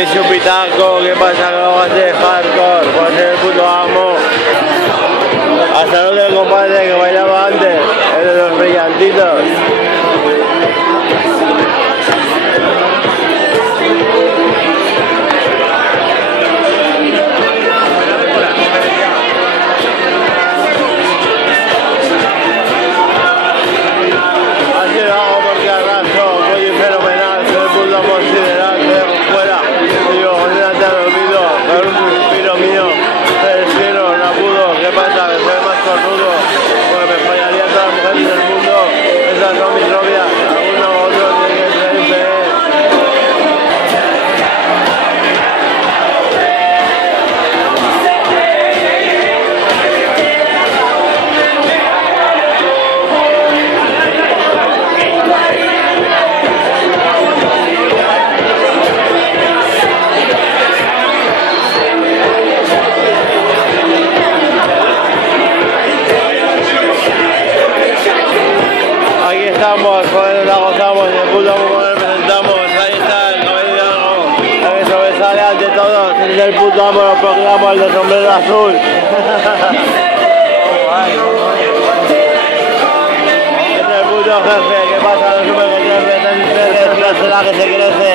que es un pitaco, ¿qué pasa? Que lo vas a hacer hardcore, vas a ser el puto amo. Hasta no del compadre que bailaba antes, el de los brillantitos. Estamos, joder, la gozamos, el puto amo que representamos, ahí está el cabello de algo, el que sobresale ante todos, es el puto amo, lo proclamo, el de sombrero azul. Es el puto jefe, ¿qué pasa? Los supercontroles, que se crece.